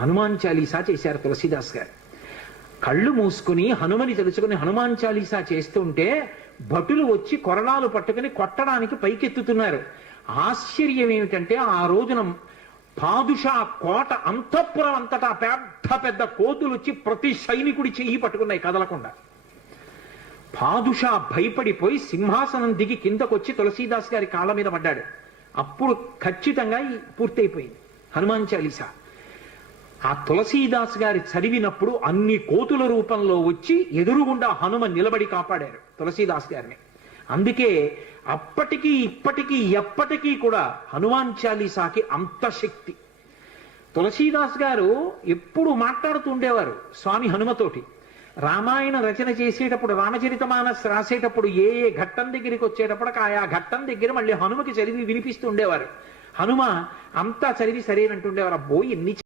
హనుమాన్ చాలీసా చేశారు తులసీదాస్ గారు. కళ్ళు మూసుకుని హనుమని తెలుసుకుని హనుమాన్ చాలీసా చేస్తుంటే భటులు వచ్చి కొరడాలు పట్టుకుని కొట్టడానికి పైకెత్తుతున్నారు. ఆశ్చర్యం ఏమిటంటే ఆ రోజున పాదుషా కోట అంతఃపురం అంతటా పెద్ద పెద్ద కోతులు వచ్చి ప్రతి సైనికుడి చెయ్యి పట్టుకున్నాయి కదలకుండా. పాదుషా భయపడిపోయి సింహాసనం దిగి కిందకొచ్చి తులసీదాస్ గారి కాళ్ళ మీద పడ్డాడు. అప్పుడు ఖచ్చితంగా పూర్తయిపోయింది హనుమాన్ చాలీసా. ఆ తులసీదాస్ గారి చదివినప్పుడు అన్ని కోతుల రూపంలో వచ్చి ఎదురుగుండా హనుమ నిలబడి కాపాడారు తులసీదాస్ గారిని. అందుకే అప్పటికీ ఇప్పటికీ ఎప్పటికీ కూడా హనుమాన్ చాలీసాకి అంత శక్తి. తులసీదాస్ గారు ఎప్పుడు మాట్లాడుతూ ఉండేవారు స్వామి హనుమతోటి. రామాయణ రచన చేసేటప్పుడు రామచరితమానస్ రాసేటప్పుడు ఏ ఏ ఘట్టం దగ్గరికి వచ్చేటప్పటికి ఆయా ఘట్టం దగ్గర మళ్ళీ హనుమకి చదివి వినిపిస్తూ ఉండేవారు. హనుమ అంతా చదివి సరేనంటుండేవారు. అబ్బో ఎన్ని